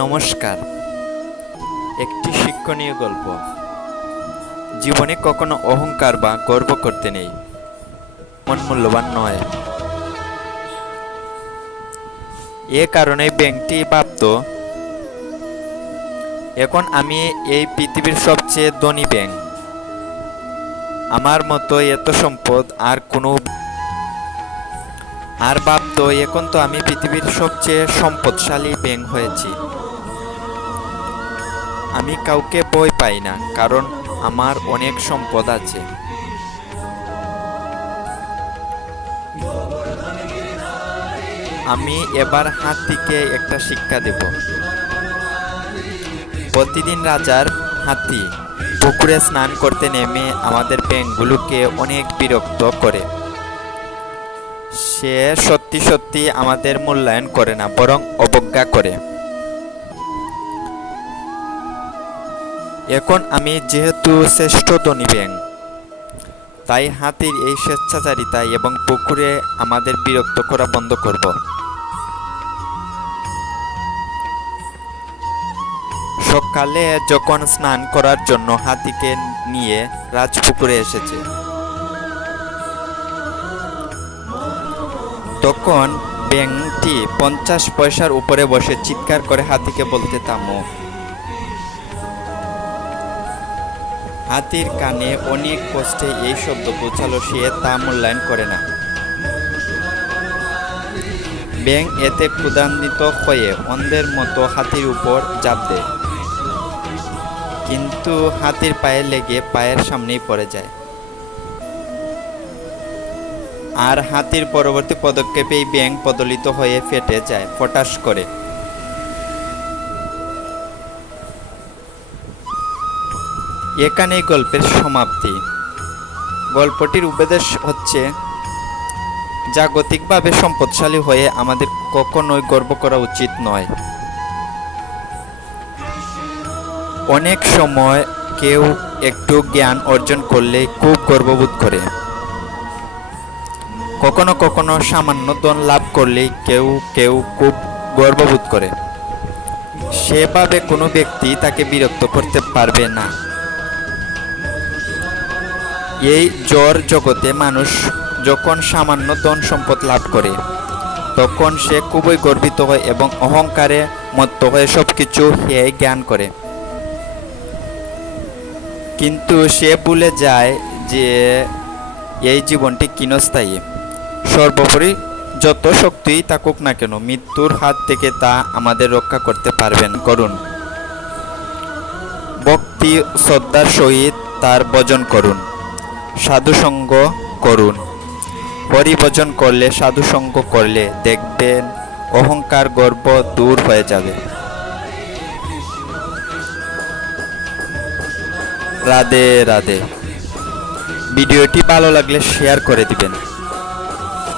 নমস্কার। একটি শিক্ষণীয় গল্প। জীবনে কখনো অহংকার বা গর্ব করতে নেই, মন মূল্যবান নয়। এ কারণে ব্যাঙটি ভাবত, এখন আমি এই পৃথিবীর সবচেয়ে ধনী ব্যাঙ। আমার মতো এত সম্পদ আর ভাবত, এখন তো আমি পৃথিবীর সবচেয়ে সম্পদশালী ব্যাঙ হয়েছি। আমি কাউকে ভয় পাই না, কারণ আমার অনেক সম্পদ আছে। আমি এবার হাতিকে একটা শিক্ষা দেব। প্রতিদিন রাজার হাতি পুকুরে স্নান করতে নেমে আমাদের ব্যাঙগুলোকে অনেক বিরক্ত করে। সে সত্যি সত্যি আমাদের মূল্যায়ন করে না, বরং অবজ্ঞা করে। এখন আমি যেহেতু শ্রেষ্ঠ ধনী ব্যাঙ, তাই হাতির এই স্বেচ্ছাচারিতা এবং পুকুরে আমাদের বিরক্ত করা বন্ধ করব। সকালে যখন স্নান করার জন্য হাতিকে নিয়ে রাজপুকুরে এসেছে, তখন ব্যাঙটি 50 পয়সার উপরে বসে চিৎকার করে হাতিকে বলতে থামো। হাতির কানে অনেক কষ্টে এই শব্দ পৌঁছালো, সে তা মূল্যায়ন করে না। ব্যাঙ এতে ক্রোধান্বিত হয়ে অন্ধের মতো হাতির উপর ঝাঁপ দেয়, কিন্তু হাতির পায়ে লেগে পায়ের সামনেই পড়ে যায়। আর হাতির পরবর্তী পদক্ষেপেই ব্যাঙ পদলিত হয়ে ফেটে যায় ফটাস করে। এখানেই গল্পের সমাপ্তি। গল্পটির উপদেশ হচ্ছে, জাগতিকভাবে সম্পদশালী হয়ে আমাদের কখনোই গর্ব করা উচিত নয়। অনেক সময় কেউ একটু জ্ঞান অর্জন করলে খুব গর্ববোধ করে। কখনো কখনো সামান্য ধন লাভ করলেই কেউ কেউ খুব গর্ববোধ করে। সেভাবে কোনো ব্যক্তি তাকে বিরক্ত করতে পারবে না। এই জড় জগতে মানুষ যখন সামান্য ধন সম্পদ লাভ করে, তখন সে খুবই গর্বিত হয় এবং অহংকারে মত্ত হয়ে সবকিছু হেয় জ্ঞান করে। কিন্তু সে ভুলে যায় যে এই জীবনটি ক্ষণস্থায়ী। সর্বোপরি যত শক্তিই থাকুক না কেন, মৃত্যুর হাত থেকে তা আমাদের রক্ষা করতে পারবেন। করুন ভক্তি শ্রদ্ধার সহিত তার ভজন করুন, সাধুসঙ্গ করুন। হরিভজন করলে, সাধুসঙ্গ করলে দেখবেন অহংকার গর্ব দূর হয়ে যাবে। রাধে রাধে। ভিডিওটি ভালো লাগলে শেয়ার করে দিবেন।